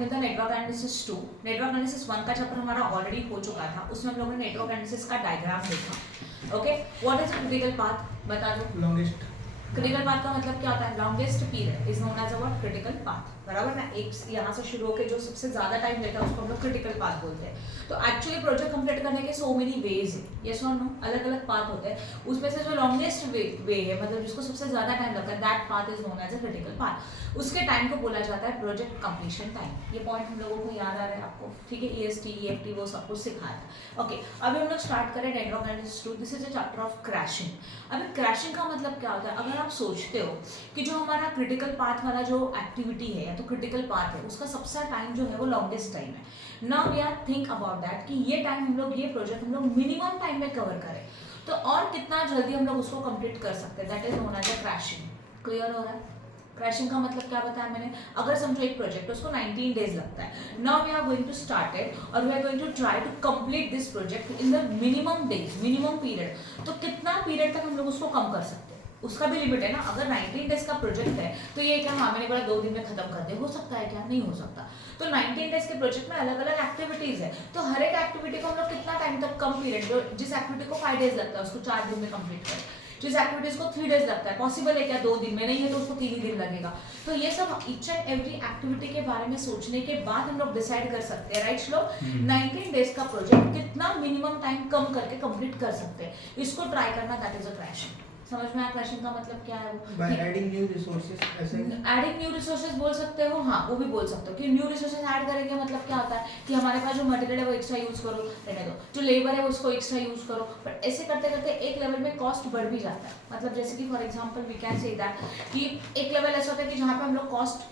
With the network analysis 2। Network analysis 1 का chapter हमारा already हो चुका था, उसमें हम लोगों ने नेटवर्क एनालिसिस का डायग्राम देखा। Okay, what is critical path बता दो। लॉन्गेस्ट क्रिटिकल पाथ का मतलब क्या होता है? Longest period is known as a what? Critical path, बराबर ना। एक यहाँ से शुरू होकर जो सबसे ज्यादा टाइम लेता है उसको हम लोग क्रिटिकल पाथ बोलते हैं। तो एक्चुअली प्रोजेक्ट कंप्लीट करने के सो मेनी वेज है, यस और नो, अलग अलग पाथ होते हैं। उसमें से जो लॉन्गेस्ट वे है, मतलब जिसको सबसे ज्यादा टाइम लगता है, that path is known as a critical path. उसके टाइम को बोला जाता है प्रोजेक्ट कंप्लीशन टाइम। ये पॉइंट हम लोगों को याद आ रहा है आपको, ठीक है? EST EFT वो सब कुछ सिखाया था। ओके, अभी हम लोग स्टार्ट करें network analysis 2। This is a chapter of crashing. अभी क्रैशिंग का मतलब क्या होता है? अगर आप सोचते हो कि जो हमारा क्रिटिकल पाथ वाला जो एक्टिविटी है या तो क्रिटिकल पाथ है, उसका सबसे टाइम जो है वो लॉन्गेस्ट टाइम है। Now we are think about that कि ये टाइम हम लोग, ये प्रोजेक्ट हम लोग मिनिमम टाइम में कवर करें, तो और कितना जल्दी हम लोग उसको कंप्लीट कर सकते हैं, that is known as a crashing. Clear हो रहा है? क्रैशिंग का मतलब क्या बताया मैंने? अगर समझो एक प्रोजेक्ट उसको 19 डेज लगता है, now we are going to start it और we are going to try to complete this project in the minimum days, minimum period. तो कितना पीरियड तक हम लोग उसको कम कर सकते हैं? उसका भी लिमिट है ना। अगर 19 डेज का प्रोजेक्ट है तो ये क्या हाँ मैंने बोला 2 दिन में खत्म कर दे, हो सकता है क्या? नहीं हो सकता। तो 19 डेज के प्रोजेक्ट में अलग अलग एक्टिविटीज है, तो हर एक एक्टिविटी को हम लोग कितना टाइम तक, कम पीरियड, जो जिस एक्टिविटी को 5 डेज लगता है उसको 4 दिन में कंप्लीट करें, जिस एक्टिविटीज को 3 डेज लगता है, पॉसिबल है क्या 2 दिन में? नहीं है तो उसको 3 ही दिन लगेगा। तो ये सब ईच एंड एवरी एक्टिविटी के बारे में सोचने के बाद हम लोग डिसाइड कर सकते हैं, राइट श्लोक? 19 डेज का प्रोजेक्ट कितना मिनिमम टाइम कम करके कंप्लीट कर सकते हैं, इसको ट्राई करना, दैट इज अ क्रैशिंग। समझ में आया क्रैशिंग का मतलब क्या है? वो बाय एडिंग न्यू रिसोर्सेज, ऐसे एडिंग न्यू रिसोर्सेज बोल सकते हो, हाँ वो भी बोल सकते हो कि न्यू रिसोर्सेज ऐड करेंगे मतलब क्या होता है कि हमारे पास जो मटेरियल है वो एक्स्ट्रा यूज करो, रहने दो, जो लेबर है उसको एक्स्ट्रा यूज करो। बट ऐसे करते करते एक लेवल में कॉस्ट बढ़ भी जाता है। मतलब जैसे कि for example we can say that कि एक लेवल ऐसा होता है कि जहाँ पे हम लोग कॉस्ट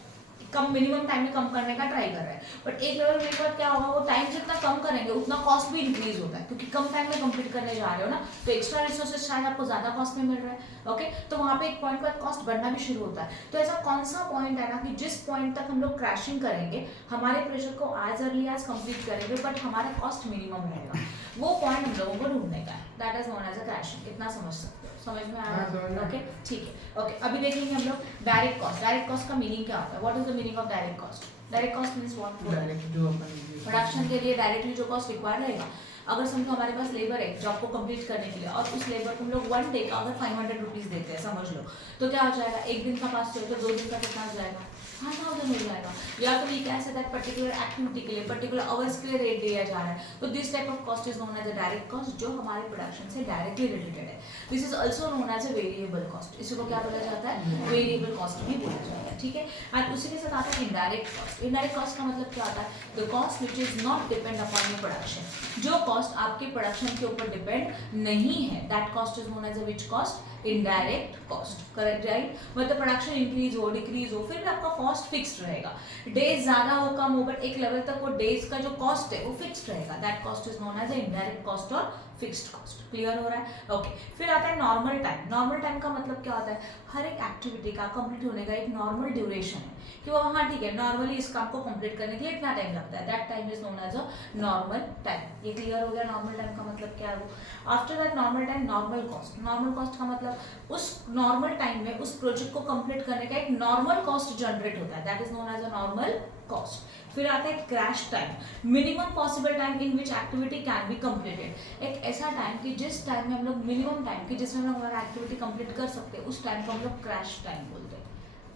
कम, मिनिमम टाइम में कम करने का ट्राई कर रहे हैं, बट एक लेवल में बाद क्या होगा, वो टाइम जितना कम करेंगे उतना कॉस्ट भी इंक्रीज होता है, क्योंकि कम टाइम में कंप्लीट करने जा रहे हो ना, तो एक्स्ट्रा रिसोर्सेज शायद आपको ज्यादा कॉस्ट में मिल रहा है। ओके, तो वहाँ पे एक पॉइंट पर कॉस्ट बढ़ना भी शुरू होता है। तो ऐसा कौन सा पॉइंट है ना कि जिस पॉइंट तक हम लोग क्रैशिंग करेंगे, हमारे प्रोजेक्ट को एज अर्ली एज कंप्लीट करेंगे बट हमारा कॉस्ट मिनिमम रहेगा, वो पॉइंट हम लोगों को ढूंढने का है, that is known as a crashing. कितना समझ सकते हो? समझ में आ रहा है? ओके ठीक है। ओके, अभी देखेंगे हम लोग डायरेक्ट कॉस्ट। डायरेक्ट कॉस्ट का मीनिंग क्या होता है? What is the meaning of direct cost? Direct cost means what? Direct जो अपन प्रोडक्शन के लिए डायरेक्टली जो कॉस्ट रिक्वायर्ड रहेगा। अगर समझो हमारे पास लेबर है जॉब को कंप्लीट करने के लिए, और उस लेबर को हम लोग 1 डे का अगर 500 रुपीज देते हैं, समझ लो, तो क्या हो जाएगा? एक दिन का 500 तो 2 दिन का कितना हो जाएगा? 5000 हो जाएगा। या तो ये कैसे दैट पर्टिकुलर एक्टिविटी के लिए, पर्टिकुलर आवर्स के लिए रेट दिया जा रहा है, तो this type of cost is known as a direct cost, जो हमारे प्रोडक्शन से डायरेक्टली रिलेटेड है। This is also known as a variable cost. इसको क्या बोला जाता है? वेरिएबल कॉस्ट भी बोला जाता है, ठीक है। एंड उसी के साथ आता है इनडायरेक्ट कॉस्ट। इनडायरेक्ट कॉस्ट का मतलब क्या होता है? The cost which is not depend upon your production, जो कॉस्ट आपके प्रोडक्शन के ऊपर डिपेंड नहीं है, that cost is known as a which cost? Indirect cost, correct, right? मतलब प्रोडक्शन इंक्रीज हो डिक्रीज हो, फिर भी आपका कॉस्ट फिक्स्ड रहेगा, डेज ज्यादा हो कम हो, बट एक लेवल तक वो डेज का जो कॉस्ट है वो फिक्स्ड रहेगा, that cost is known as a indirect cost और फिक्स्ड कॉस्ट। क्लियर हो रहा है? ओके, फिर आता है नॉर्मल टाइम। नॉर्मल टाइम का मतलब क्या होता है? हर एक एक्टिविटी का कंप्लीट होने का एक नॉर्मल ड्यूरेशन है कि वो हाँ ठीक है, नॉर्मली इस काम को कंप्लीट करने के लिए इतना टाइम लगता है, that time is known as a normal time. ये क्लियर हो गया? नॉर्मल टाइम का मतलब क्या है वो। After that normal time, normal cost. Normal cost का मतलब उस नॉर्मल टाइम में उस प्रोजेक्ट को कंप्लीट करने का एक नॉर्मल कॉस्ट जनरेट होता है, that is known as a normal cost. फिर आता है crash time, minimum possible time in which activity can be completed. एक ऐसा टाइम कि जिस टाइम में हम लोग, मिनिमम टाइम कि जिसमें हम लोग हमारा एक्टिविटी कंप्लीट कर सकते हैं, उस टाइम को हम लोग क्रैश टाइम बोलते हैं।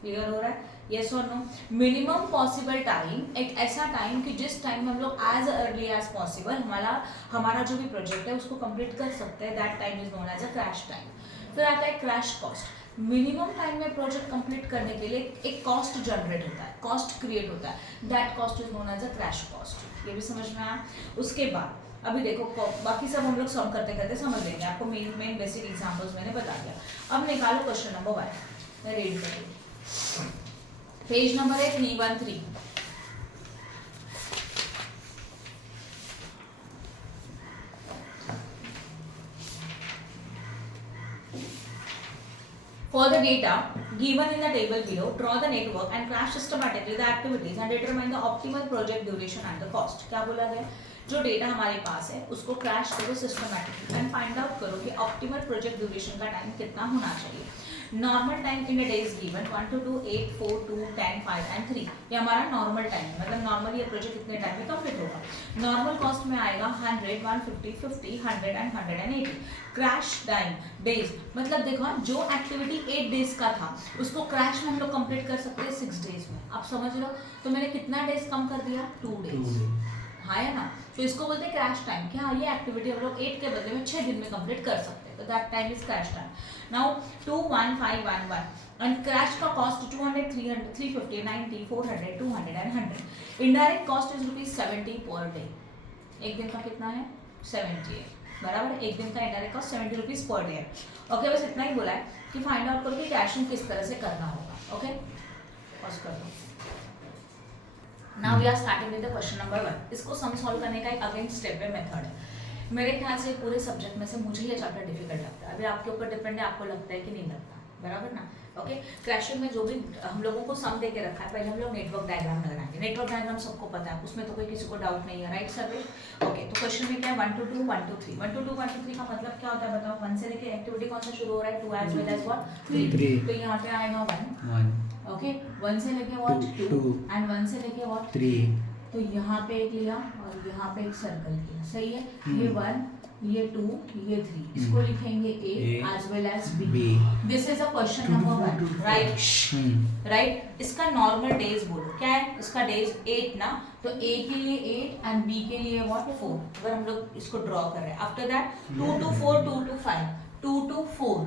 क्लियर हो रहा है? यस और नो? मिनिमम पॉसिबल टाइम, एक ऐसा टाइम कि जिस टाइम में हम लोग एज अर्ली एज पॉसिबल हमारा जो भी प्रोजेक्ट है उसको कंप्लीट कर सकते हैं, that time is known as a crash time. फिर आता है क्रैश कॉस्ट। मिनिमम टाइम में प्रोजेक्ट कंप्लीट करने के लिए एक कॉस्ट जनरेट होता है, कॉस्ट क्रिएट होता है, that cost is known as a crash cost. ये भी समझ में आया? उसके बाद अभी देखो बाकी सब हम लोग सम करते करते समझ लेंगे, आपको मेन बेसिक एग्जांपल्स मैंने बता दिया। अब निकालो क्वेश्चन नंबर 1, मैं रीड करूँ, पेज नंबर है 313। For the data given in the table below, draw the network and crash systematically the activities and determine the optimal project duration and the cost. क्या बोला गया? जो डेटा हमारे पास है उसको क्रैश करो सिस्टमैटिकली एंड फाइंड आउट करो कि ऑप्टिमल प्रोजेक्ट ड्यूरेशन का टाइम कितना होना चाहिए। Normal time in days given 1 to 2 8 4 2 10 5 and 3, ये हमारा नॉर्मल टाइम है, मतलब नॉर्मली ये प्रोजेक्ट कितने टाइम में कंप्लीट होगा। नॉर्मल कॉस्ट में आएगा 100 150 50 100 एंड 180। क्रैश टाइम डेज, मतलब देखो जो एक्टिविटी 8 डेज का था उसको क्रैश में हम लोग कंप्लीट कर सकते हैं 6 डेज में। आप समझ लो, तो मैंने कितना डेज कम कर दिया, 2 डेज, हाँ है ना। तो इसको बोलते हैं क्रैश टाइम, क्या ये एक्टिविटी हम लोग 8 के बदले में 6 दिन में कंप्लीट कर सकते हैं, तो that time is crash time. Now 21511 and crash का cost 200 300 350 90 400 200 and 100। Indirect cost is ₹70 per day. एक दिन का कितना है, 70 है, बराबर। एक दिन का इनडायरेक्ट कॉस्ट ₹70 पर डे है। ओके, बस इतना ही बोला है कि फाइंड आउट करो कि कैशिंग किस तरह से करना होगा। ओके, पॉज कर दो। Now we are starting with the question number 1। इसको सम सॉल्व करने का एक अगेन स्टेप बाय मेथड है। मेरे ख्याल से पूरे सब्जेक्ट में से मुझे ये चैप्टर डिफिकल्ट लगता है। अभी आपके ऊपर डिपेंड है, आपको लगता है कि नहीं लगता, बराबर ना। ओके, क्रैशिंग में जो भी हम लोगों को सम दे के रखा है, पहले हम लोग नेटवर्क डायग्राम लगाएंगे। नेटवर्क डायग्राम सबको पता है, उसमें तो कोई किसी को डाउट नहीं है, राइट सर? ओके, तो क्वेश्चन में क्या है, 1 to 2 1 to 3 1 to 2 1 to 3 का मतलब क्या होता है बताओ? 1 से लेके एक्टिविटी कौन सा शुरू हो रहा है, 2 as well as what 3। तो यहाँ पे आएगा 1, ओके, 1 से लेके what 2 एंड 1 से लेके what 3। तो यहाँ पे एक लिया और यहाँ पे एक सर्कल किया, सही है। ये 1 ये 2 ये 3, इसको लिखेंगे A as well as B। This is a question number 1, right right. इसका नॉर्मल डेज बोलो, क्या है इसका डेज 8 ना, तो A के लिए 8 एंड B के लिए व्हाट 4। अगर हम लोग इसको ड्रॉ कर रहे हैं, after that 2 to 4 2 to 5 2 to 4,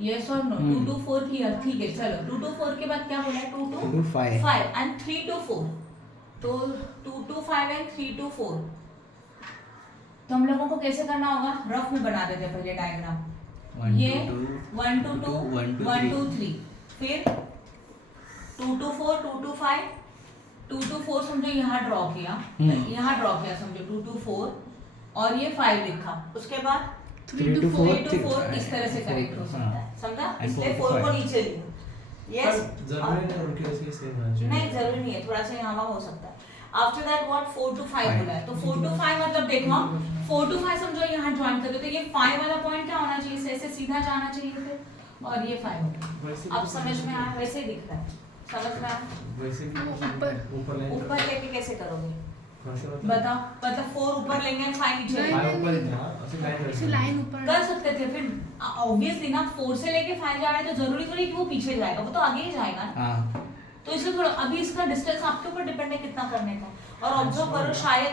yes और नो, 2 to 4 क्लियर, ठीक है। चलो 2 to 4 के बाद क्या बोला है, 2 to 5 एंड 3 to 4, तो 2 to 5 एंड 3 to 4। तो हम लोगों को कैसे करना होगा, रफ में बना देते हैं पहले डायग्राम। ये 1 to 2 1 to 3, फिर 2 to 4 2 to 5 2 to 4 समझो यहाँ ड्रॉ किया, यहाँ ड्रॉ किया समझो 2 to 4 और ये 5 लिखा। उसके बाद 3 to 4 इस तरह से करेक्ट हो सकता है, समझा? इसलिए 4 को नीचे लिया। यस, नहीं जरूरी नहीं है, थोड़ा सा यहाँ हो सकता है। आफ्टर दैट व्हाट 4 to 5 बोला है, तो 4 to 5 मतलब देखो 4 to 5 समझो यहाँ ज्वाइन कर दो, तो ये 5 वाला पॉइंट क्या होना चाहिए, ऐसे सीधा जाना चाहिए फिर, और ये 5 होगा। अब समझ में आया, वैसे ही दिख रहा है, समझ में आया? वैसे ऊपर लेके कैसे करोगे बताओ? मतलब 4 ऊपर लेंगे 5 नीचे लाइन ऊपर कर सकते थे। फिर ऑब्वियसली ना 4 से लेके 5 जा रहा है, तो जरूरी थोड़ी कि वो पीछे जाएगा, वो तो आगे ही जाएगा ना। तो इसलिए थोड़ा अभी इसका डिस्टेंस आपके ऊपर डिपेंड है कितना करने का। और ऑब्जर्व करो, शायद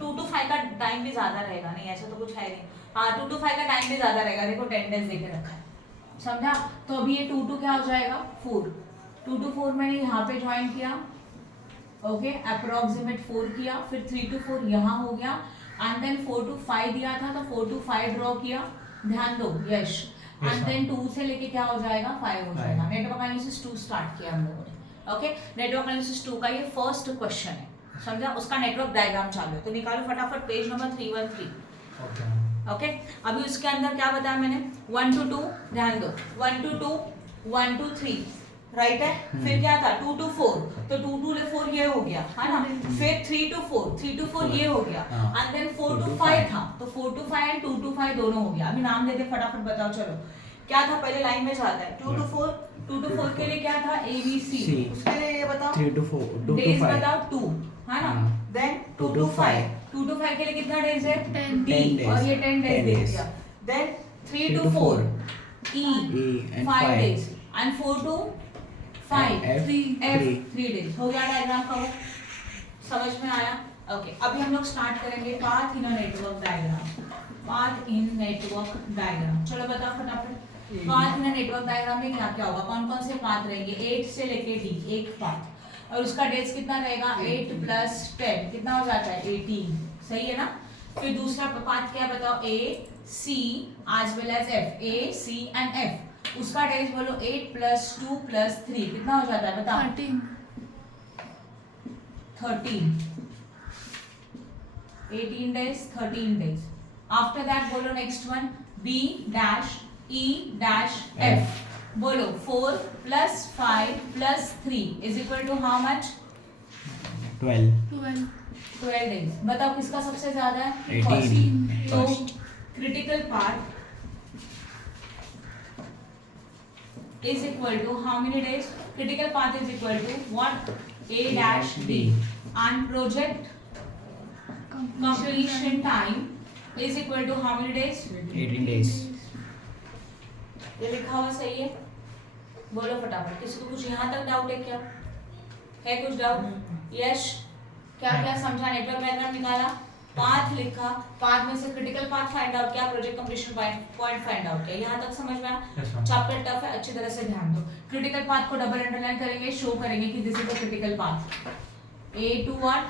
2 to 5 का टाइम भी ज्यादा रहेगा, नहीं ऐसा तो कुछ है नहीं। हाँ 2 to 5 का टाइम भी ज्यादा रहेगा, देखो 10 डेज देके रखा है, समझा? तो अभी ये 2 to क्या हो जाएगा 4, 2 to 4 मैंने यहाँ पे ज्वाइन किया, ओके, अप्रोक्सीमेट 4 किया, फिर 3 to 4 यहाँ हो गया, एंड देन 4 to 5 दिया था तो 4 to 5 ड्रॉ किया, ध्यान दो, यश। एंड देन 2 से लेके क्या हो जाएगा 5 हो जाएगा। नेटवर्क एनालिसिस 2 स्टार्ट किया हम लोगों ने, ओके। नेटवर्क एनालिसिस 2 का ये फर्स्ट क्वेश्चन है, समझा? उसका नेटवर्क डायग्राम चालू है, तो निकालो फटाफट पेज नंबर 313। ओके, अभी उसके अंदर क्या बताया मैंने, 1 to 2, ध्यान दो, 1 to 2 1 to 3, राइट है। फिर क्या था 2 to 4, तो 2 to 4 ये हो गया, है ना। फिर 3 to 4 ये हो गया, एंड देन 4 to 5 था, तो 4 to 5 एंड 2 to 5 दोनों हो गया। अभी नाम देते फटाफट बताओ, चलो क्या था, पहले लाइन में जाता है 2 to 4 के लिए क्या था ABC, उसके लिए ये बताओ 3 to 4 डेज बताओ 2, है ना। देन 2 to 5 के लिए कितना डेज है 10 और ये 10 डेज दे दिया। Then 3 to 4 E 5 days and 4 to 5 3 days हो गया डायग्राम का। समझ में आया? ओके, अभी हम लोग स्टार्ट करेंगे पाथ इन नेटवर्क डायग्राम। पाथ इन नेटवर्क डायग्राम, चलो बताओ फटाफट, पाथ इन नेटवर्क डायग्राम में क्या क्या होगा, कौन कौन से पाथ रहेंगे? 8 से लेके D एक पाथ, और उसका डेज कितना रहेगा 8 + 10 कितना हो जाता है 18, सही है ना। फिर दूसरा पाथ क्या बताओ, A C as well as F, A C and F, उसका डेज बोलो 8 + 2 + 3 कितना हो जाता है बताओ 13 18 डेज 13 डेज। आफ्टर दैट बोलो next one B dash E dash F, बोलो 4 + 5 + 3 is equal to how much 12 days. बताओ किसका सबसे ज्यादा है 18। तो critical part is equal to how many days? Critical path is equal to what? A dash B. And project completion time is equal to how many days? 18 days. ये लिखा हुआ सही है? बोलो फटाफट, किसी को कुछ यहाँ तक डाउट है क्या? है कुछ डाउट? यश, क्या क्या समझा? नेटवर्क डायग्राम निकाला, पाथ लिखा, पाथ में से क्रिटिकल पाथ फाइंड आउट किया, project completion point find out किया। यहाँ तक समझ में आया? चैप्टर टफ है, अच्छी तरह से ध्यान दो। क्रिटिकल पाथ को डबल अंडरलाइन करेंगे, शो करेंगे कि this is the critical path. A to what?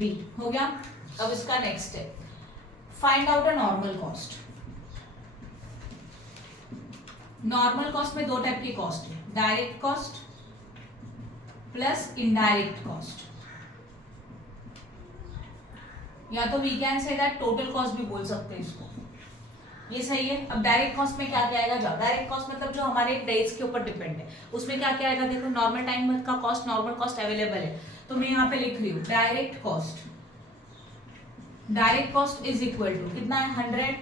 B हो गया। अब इसका नेक्स्ट है find out a normal cost. Normal cost में दो टाइप की कॉस्ट है, direct cost plus indirect cost, या तो we can say that total cost भी बोल सकते हैं इसको। ये सही है। अब डायरेक्ट कॉस्ट में क्या क्या आएगा? जाओ, डायरेक्ट कॉस्ट मतलब जो हमारे डेज के ऊपर डिपेंड है, उसमें क्या क्या आएगा? देखो, नॉर्मल टाइम का कॉस्ट, नॉर्मल कॉस्ट अवेलेबल है, तो मैं यहाँ पे लिख रही हूँ direct cost. Direct cost is equal to कितना है? 100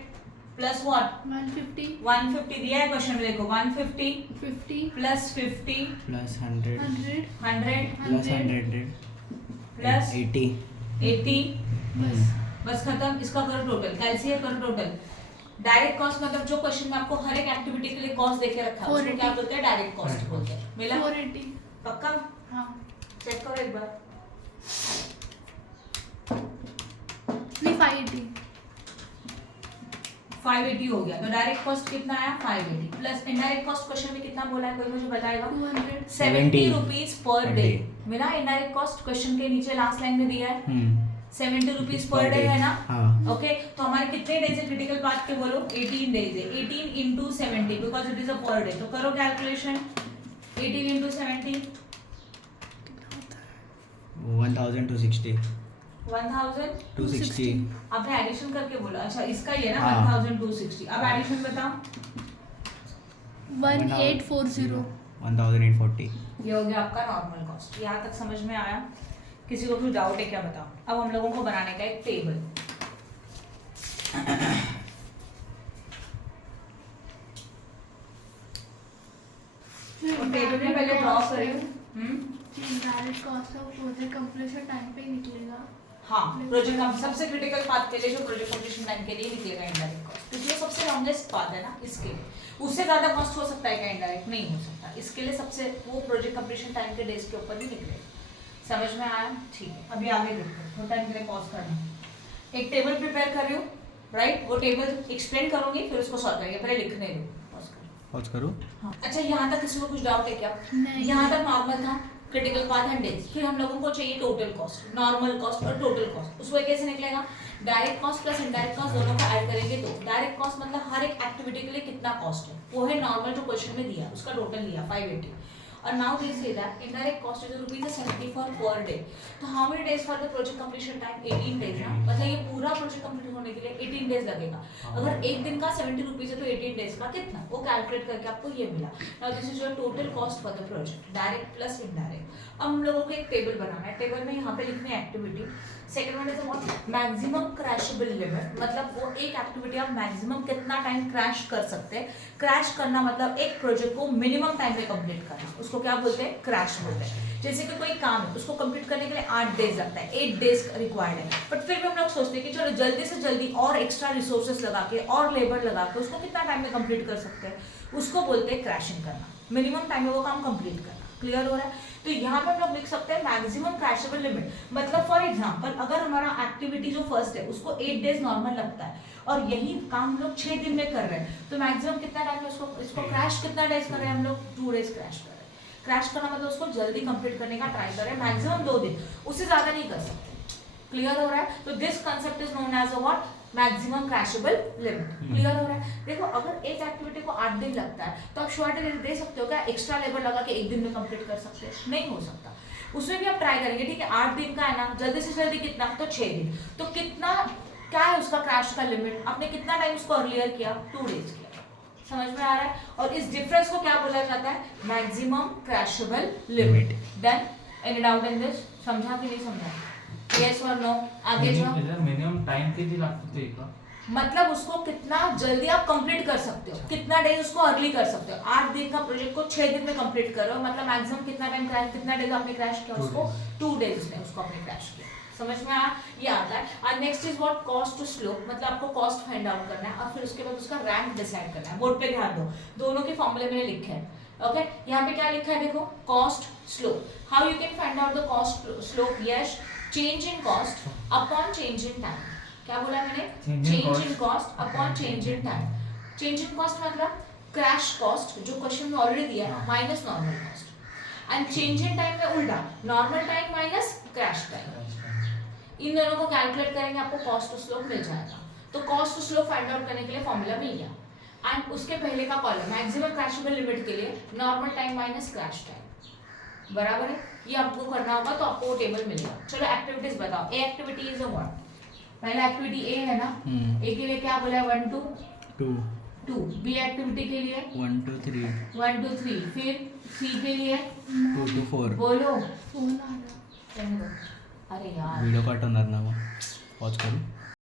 प्लस व्हाट? 150 150 दिया है क्वेश्चन में, देखो 150 50 प्लस 50 Plus 100. 100 100 Plus 100. प्लस 80. 80। बस बस खत्म। इसका करो टोटल, कैलसियर करो टोटल। डायरेक्ट कॉस्ट मतलब जो क्वेश्चन में आपको हर एक एक्टिविटी के लिए कॉस्ट देके रखा है, उसको क्या बोलते हैं? डायरेक्ट कॉस्ट बोलते हैं। मिला? 480 पक्का? हाँ चेक करो एक बार। नहीं 580 580 हो गया, तो डायरेक्ट कॉस्ट कितना आया? 580 प्लस इनडायरेक्ट कॉस्ट क्वेश्चन में कितना बोला है, कोई मुझे बताएगा? 200 70 rupees per per day. day। मिला? इनडायरेक्ट कॉस्ट क्वेश्चन के नीचे लास्ट लाइन में दिया है 70 rupees per Per day day। है ना? हाँ। ओके, तो हमारे कितने डेज है क्रिटिकल पाथ के? बोलो 18 डेज है। 18 into 70 because it is a per day, तो करो कैलकुलेशन। 18 इंटू 70 1260. 1260। आपने एडिशन करके बोला, अच्छा इसका ही है ना? हाँ। 1260। अब एडिशन बताओ। 1840 1840. ये हो गया आपका नॉर्मल कॉस्ट। यहाँ तक समझ में आया? किसी को कुछ डाउट है क्या? बताओ। अब हम लोगों को बनाने का एक टेबल। और टेबल में पहले ड्रॉ करें। Direct cost of project completion time पे ही निकलेगा। हाँ, प्रोजेक्ट का सबसे क्रिटिकल पाथ के लिए जो प्रोजेक्ट कंप्लीशन टाइम के लिए निकलेगा इनडायरेक्ट कॉस्ट, क्योंकि वो सबसे लॉन्गेस्ट पाथ है ना, इसके लिए। उससे ज्यादा कॉस्ट हो सकता है क्या? इनडायरेक्ट नहीं हो सकता। इसके लिए सबसे वो प्रोजेक्ट कंप्लीशन टाइम के डेज के ऊपर ही निकलेगा। समझ में आया? ठीक है, अभी आगे देखो, थोड़ा टाइम के लिए पॉज करना। एक टेबल प्रिपेयर कर रही हूँ, राइट? वो टेबल एक्सप्लेन करूंगी, फिर उसको सॉल्व करेंगे। पहले लिखने दो, पॉज करो। पॉज करो। हाँ, अच्छा यहाँ तक किसी को कुछ डाउट है क्या? नहीं। यहाँ तक नॉर्मल था, क्रिटिकल पाथ एंड डेज। फिर हम लोगों को चाहिए टोटल कॉस्ट, नॉर्मल कॉस्ट और टोटल कॉस्ट। उसको कैसे निकलेगा? Direct cost plus indirect cost दोनों को ऐड करेंगे तो डायरेक्ट कॉस्ट मतलब हर एक एक्टिविटी के लिए कितना कॉस्ट है, वो है नॉर्मल जो क्वेश्चन में दिया, उसका टोटल लिया 580। और now they say that indirect cost is ₹70 for per day. तो how many days for the project completion time? 18 days ना, मतलब ये पूरा प्रोजेक्ट कंप्लीट होने के लिए 18 डेज लगेगा। अगर एक दिन का 70 रुपीज है तो 18 डेज का कितना, वो कैलकुलेट करके आपको ये मिला। Now this is your total cost for the project, direct plus indirect. अब हम लोगों को एक टेबल बनाना है। टेबल में यहाँ पे लिखनी है activity. Second one is what? Maximum crashable limit, मतलब वो एक एक्टिविटी आप मैक्सिमम कितना टाइम क्रैश कर सकते हैं। क्रैश करना मतलब एक प्रोजेक्ट को मिनिमम टाइम पे कंप्लीट करना, उसको क्या बोलते हैं? क्रैश बोलते हैं। जैसे कि कोई काम है, उसको कंप्लीट करने के लिए 8 डेज लगता है, 8 डेज रिक्वायर्ड है, बट फिर भी हम लोग सोचते हैं कि चलो जल्दी से जल्दी और एक्स्ट्रा रिसोर्सेस लगा के और लेबर लगा के उसको कितना टाइम में कंप्लीट कर सकते हैं, उसको बोलते हैं क्रैशिंग करना। मिनिमम टाइम में वो काम कंप्लीट करना। क्लियर हो रहा है? तो यहाँ पर हम लोग लिख सकते हैं मैक्सिमम क्रैशेबल लिमिट, मतलब फॉर एग्जांपल अगर हमारा एक्टिविटी जो फर्स्ट है उसको 8 डेज नॉर्मल लगता है और यही काम हम लोग 6 दिन में कर रहे हैं, तो मैक्सिमम कितना टाइम में इसको क्रैश कितना डेज कर रहे हैं हम लोग? 2 डेज क्रैश कर रहे हैं। क्रैश करना मतलब उसको जल्दी कंप्लीट करने का ट्राई कर रहे हैं, मैक्सिमम 2 दिन, उससे ज्यादा नहीं कर सकते। क्लियर हो रहा है? तो this concept is known as a what? Maximum crashable limit. Clear हो रहा है? देखो अगर एक एक्टिविटी को 8 दिन लगता है तो आप श्योरिटी दे सकते हो क्या एक्स्ट्रा लेबर लगा के 1 दिन में कंप्लीट कर सकते हैं? नहीं हो सकता। उसमें भी आप ट्राई करेंगे, ठीक है 8 दिन का है ना, जल्दी से जल्दी कितना? तो 6 दिन। तो कितना क्या है उसका क्रैश का लिमिट? आपने कितना टाइम उसको अर्लियर किया? 2 डेज किया। समझ में आ रहा है? और इस डिफरेंस को क्या बोला जाता है? Maximum crashable limit. Then any doubt in this? समझा कि नहीं समझा? यस और नो? आगे जाओ। मिनिमम टाइम किती लागतो ते का? मतलब उसको कितना जल्दी आप कंप्लीट कर सकते हो, कितना डेज उसको अर्ली कर सकते हो। 8 दिन का प्रोजेक्ट को 6 दिन में कंप्लीट करो, मतलब मैक्सिमम कितना टाइम क्रैश, कितना डेज आपने क्रैश किया उसको, 2 डेज में उसको आपने क्रैश किया। समझ में आया? ये आता है। और next is what cost to slope, मतलब आपको कॉस्ट फाइंड आउट करना है और फिर उसके बाद उसका रैंक डिसाइड करना है। बोर्ड पे ध्यान दो, दोनों के फॉर्मूले मैंने लिखे हैं। ओके, यहाँ पे क्या लिखा है देखो, cost slope. How you can find out the cost slope? Yes, change in cost upon change in time. क्या बोला मैंने? Change in cost upon change in time. Change in cost मतलब क्रैश कॉस्ट जो क्वेश्चन में already दिया है minus normal cost, and change in time में उल्टा, normal time minus crash time. इन दोनों को कैलकुलेट करेंगे, आपको कॉस्ट टू स्लोप मिल जाएगा। तो cost to slope find out करने के लिए फॉर्मूला मिल गया, एंड उसके पहले का कॉलम मैक्सिमम क्रैशेबल लिमिट के लिए normal time minus crash time, बराबर है। ये आपको करना होगा तो आपको वो टेबल मिलेगा। चलो एक्टिविटीज बताओ। ए एक्टिविटी इज व्हाट? पहला एक्टिविटी ए है ना, ए के लिए क्या बोला है? 1 to 2। बी एक्टिविटी के लिए 1 to 3। 1 to 3। फिर सी के लिए 2 to 4। फोन बोलो। आ रहा। अरे यार वीडियो कट होणार ना मग पॉज करू।